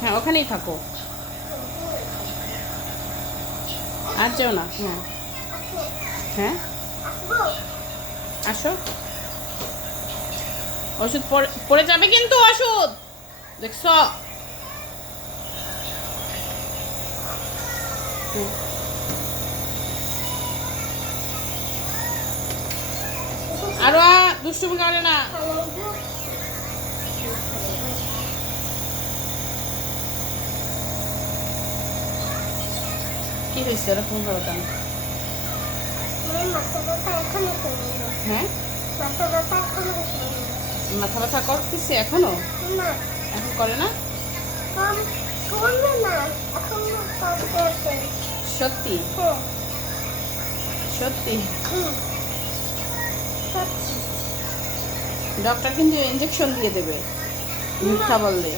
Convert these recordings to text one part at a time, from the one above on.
হ্যাঁ, ওখানেই থাকো। আর যেও না। হ্যাঁ হ্যাঁ, আসো। ওষুধ পড়ে যাবে কিন্তু ওষুধ, দেখছ? আরো দুষ্টুমি করে না। কি হয়েছে এরকম করো কেন? হ্যাঁ, মাথা ব্যথা করতেছে এখনো? এখন করে না? সত্যি সত্যি? ডক্টর কিন্তু ইঞ্জেকশন দিয়ে দেবে মিথ্যা বললে।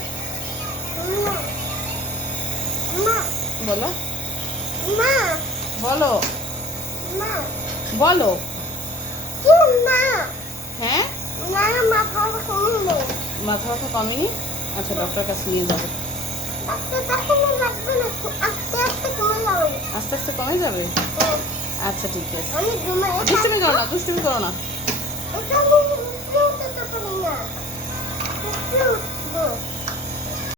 বলো বলো বলো। হ্যাঁ, মাথা ব্যথা কমেনি? আচ্ছা, ডক্টর কাছে নিয়ে যাবে। আস্তে আস্তে কমে যাবে। আচ্ছা ঠিক আছে। দুষ্টুমি করো না, দুষ্টুমি করো না।